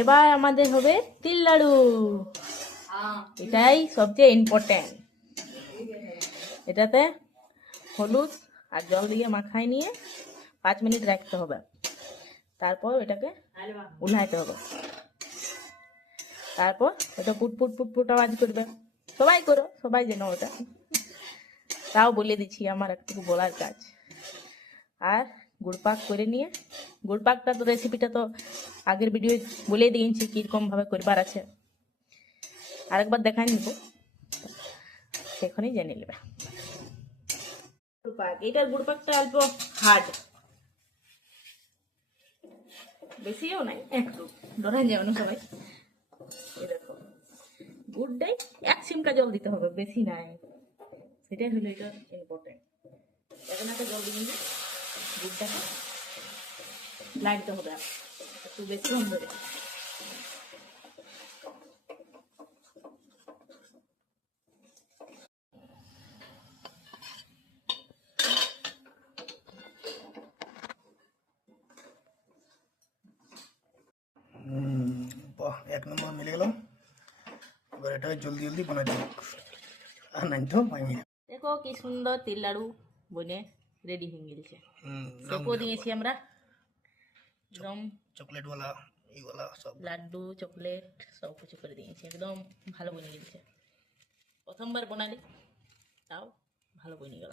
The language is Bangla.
এবার আমাদের হবে তিল লাড়ু। এটাই সবচেয়ে ইম্পর্টেন্ট। এটাতে হলুদ আর জল দিয়ে মাখায় নিয়ে 5 মিনিট রাখতে হবে, তারপর এটাকে উল্টাইতে হবে। তারপর এটা পুটপুট পুটপুট আওয়াজ করবে। সবাই করো, সবাই যেন ওটা, তাও বলে দিচ্ছি, আমার একটু বলার কাজ। আর গুড়পাক করে নিয়ে, গুড়পাকটা তো রেসিপিটা তো আগের ভিডিও বলে দিয়েছি কিরকম ভাবে করবার আছে, আরেকবার দেখাই নিব, সেখানেই জেনে নেবে। গুড়পাক, এটার গুড়পাকটা অল্প হার্ড, বেশিও নাই, একটু ধরা যাবে না সবাই। দেখো গুড়টাই 1 চিমটা জল দিতে হবে, বেশি নাই, সেটাই হলো এটা ইম্পর্টেন্ট। এখন একটা জল দিয়ে গুড়টাকে লাগতে হবে একটু বেশি ধরে। বাহ, 1 নম্বর মিলে গেল। এবার এটা জলদি জলদি বানাতে হোক, আর নাই তো 5 মিনিট। দেখো কি সুন্দর তিল লাড়ু বনে রেডি হয়ে গেছে। সেপও দিয়েছি আমরা, একদম চকলেটওয়ালা এইওয়ালা সব লাড্ডু চকলেট সব কিছু করে দিয়েছি, একদম ভালো বনে গেছে। প্রথমবার বানালি, তাও ভালো বনে গেল।